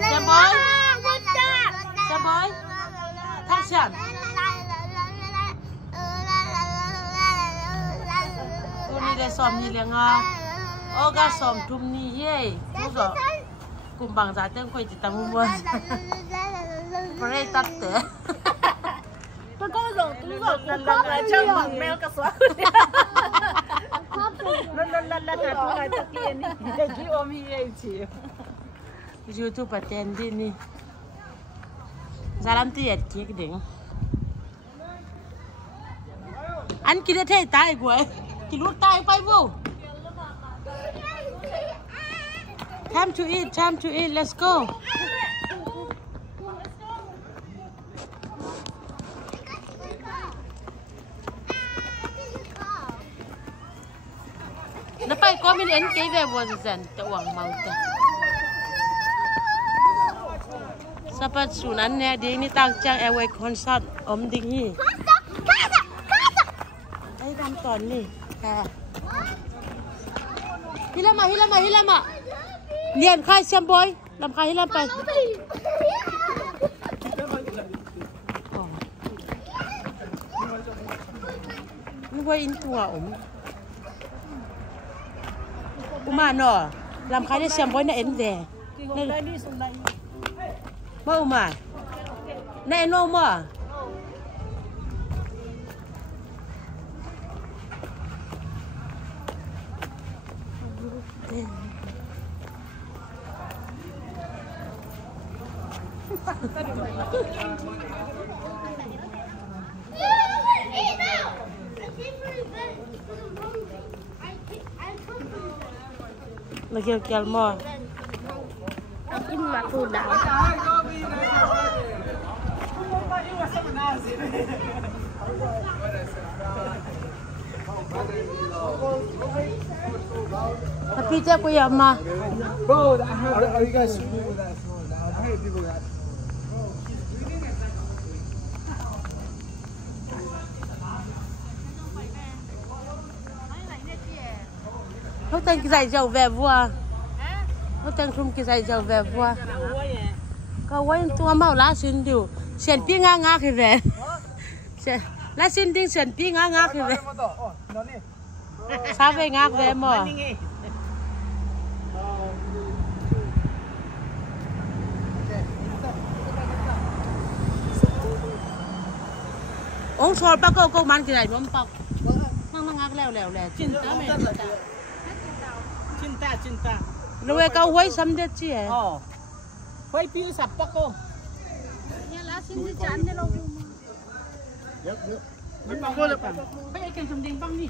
Chà bói. Chà bói. Thang sẵn. Cô đi đây xòm gì liền à? Ô gà xòm trùm ni yê. Cô rõ. Cùng bằng giá tên quay chỉ tầm mua. Cô đây tắt tế. Cô rồi lần là chơi bằng mèo cả xóa. Lần là tôi lại tập tiền đi. Chứ ôm hi ấy chị. YouTube paten đi ni. Jalan tiệt kia cái đỉnh. Anh kia thấy tai của em. Kia lút tai bay vô. Time to eat, let's go. Nó phải có mình đến cái về vô dần cho uống màu tê. Sapat sunan nè đi ni tăng trang airway concert đinh hi. Ai làm tòn nè. Hilama. Nian khai xem boy, làm khai hilam bay. Nó quay in thua Uma nọ, làm khai để xem boy nó ến về. Mà Uma, nè nó mà. Nó kêu mò. Nhưng mà tôi đảo. Tapi cak ko yama. Bro, are you guys cool with that? I hate people that. Nó tên cái giày dầu về vua. Nó tên không cái giày dầu về vua. Câu quay tua màu lá xin điều. Xuyên pi ngã khi về. Lá xin đi xuyên pi ngã khi về. Sao về ngã về mà. Ông soi bác cô bán cái này nó bọc. Nó ngắt lèo cinta mẹ Cinta. Rồi câu quay xăm đẹp chứ à? Quay pi sập bác cô. Nhà lá xin đi chán cho lâu. Yep. Bây giờ cái thằng đình băng đi.